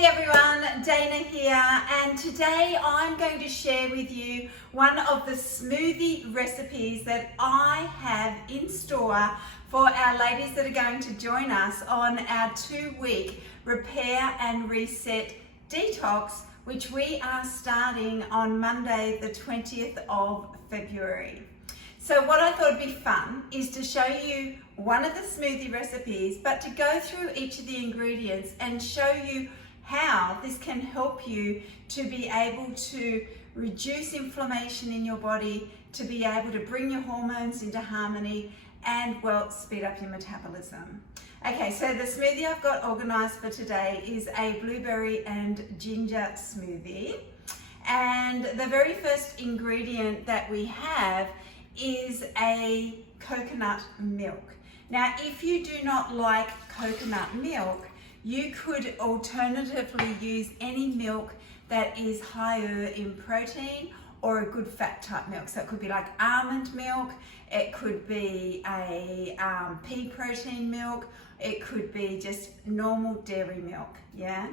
Hey everyone, Dana here, and today I'm going to share with you one of the smoothie recipes that I have in store for our ladies that are going to join us on our 2-week repair and reset detox, which we are starting on Monday the 20th of February. So what I thought would be fun is to show you one of the smoothie recipes, but to go through each of the ingredients and show you how this can help you to be able to reduce inflammation in your body, to be able to bring your hormones into harmony and, well, speed up your metabolism. Okay, so the smoothie I've got organized for today is a blueberry and ginger smoothie. And the very first ingredient that we have is a coconut milk. Now, if you do not like coconut milk, you could alternatively use any milk that is higher in protein or a good fat type milk. So it could be like almond milk, it could be a pea protein milk, it could be just normal dairy milk, yeah?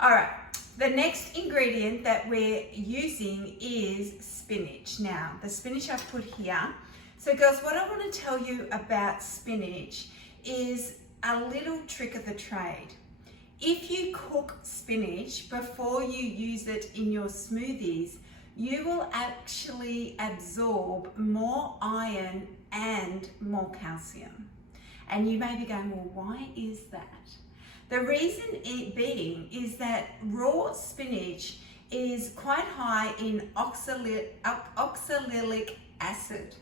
All right, the next ingredient that we're using is spinach. Now, the spinach I've put here. So girls, what I want to tell you about spinach is a little trick of the trade. If you cook spinach before you use it in your smoothies, you will actually absorb more iron and more calcium. And you may be going, well, why is that? The reason it being is that raw spinach is quite high in oxalic acid,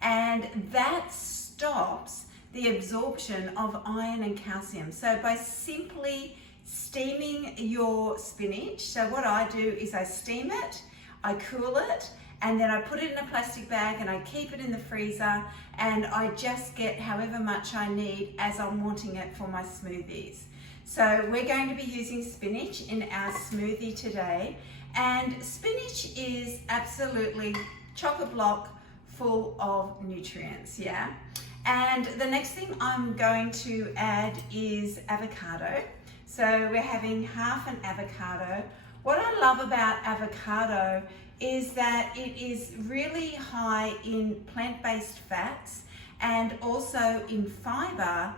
and that stops the absorption of iron and calcium. So by simply steaming your spinach, so what I do is I steam it, I cool it, and then I put it in a plastic bag and I keep it in the freezer, and I just get however much I need as I'm wanting it for my smoothies. So we're going to be using spinach in our smoothie today, and spinach is absolutely chock-a-block full of nutrients, yeah? And the next thing I'm going to add is avocado. So we're having half an avocado. What I love about avocado is that it is really high in plant-based fats and also in fiber.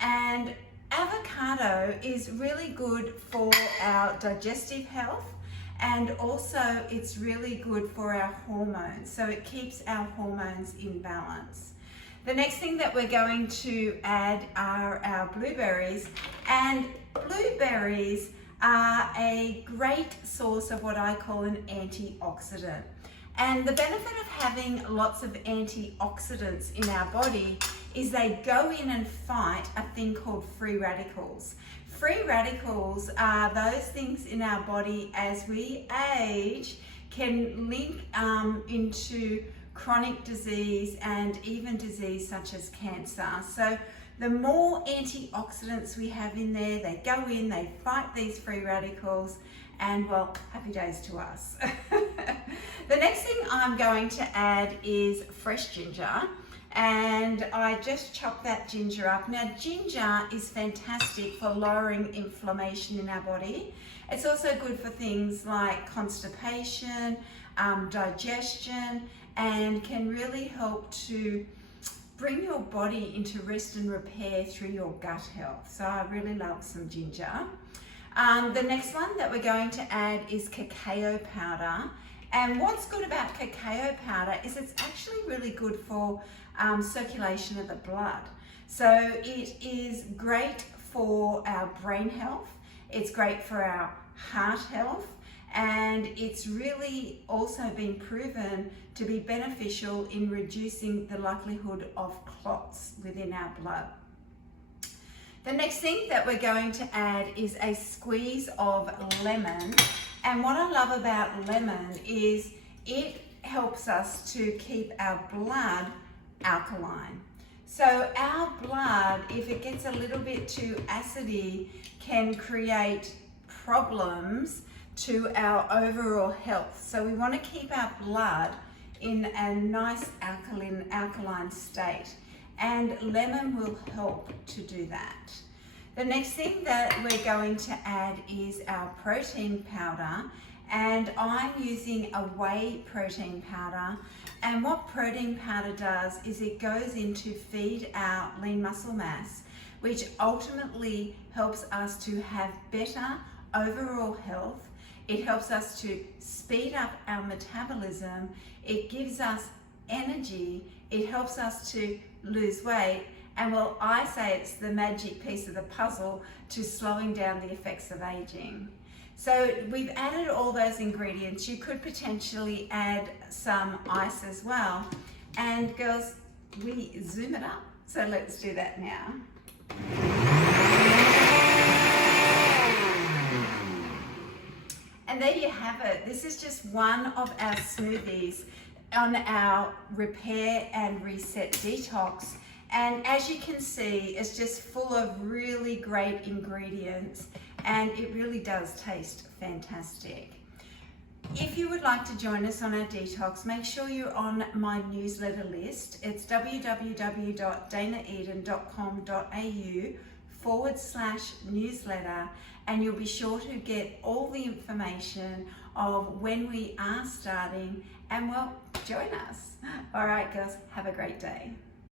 And avocado is really good for our digestive health, and also it's really good for our hormones. So it keeps our hormones in balance. The next thing that we're going to add are our blueberries, and blueberries are a great source of what I call an antioxidant. And the benefit of having lots of antioxidants in our body is they go in and fight a thing called free radicals. Free radicals are those things in our body as we age can link into chronic disease and even disease such as cancer. So the more antioxidants we have in there, they go in, they fight these free radicals, and, well, happy days to us. The next thing I'm going to add is fresh ginger, and I just chop that ginger up. Now, ginger is fantastic for lowering inflammation in our body. It's also good for things like constipation, digestion, and can really help to bring your body into rest and repair through your gut health. So I really love some ginger. The next one that we're going to add is cacao powder. And what's good about cacao powder is it's actually really good for circulation of the blood. So it is great for our brain health, it's great for our heart health, and it's really also been proven to be beneficial in reducing the likelihood of clots within our blood. The next thing that we're going to add is a squeeze of lemon. And what I love about lemon is it helps us to keep our blood alkaline. So our blood, if it gets a little bit too acidy, can create problems to our overall health. So we want to keep our blood in a nice alkaline state, and lemon will help to do that. The next thing that we're going to add is our protein powder, and I'm using a whey protein powder. And what protein powder does is it goes in to feed our lean muscle mass, which ultimately helps us to have better overall health. It helps us to speed up our metabolism. It gives us energy. It helps us to lose weight. And well, I say it's the magic piece of the puzzle to slowing down the effects of aging. So we've added all those ingredients. You could potentially add some ice as well. And girls, we zoom it up. So let's do that now. And there you have it. This is just one of our smoothies on our repair and reset detox. And as you can see, it's just full of really great ingredients, and it really does taste fantastic. If you would like to join us on our detox, make sure you're on my newsletter list. It's www.danaeden.com.au/newsletter, and you'll be sure to get all the information of when we are starting, and well, join us. All right, girls, have a great day.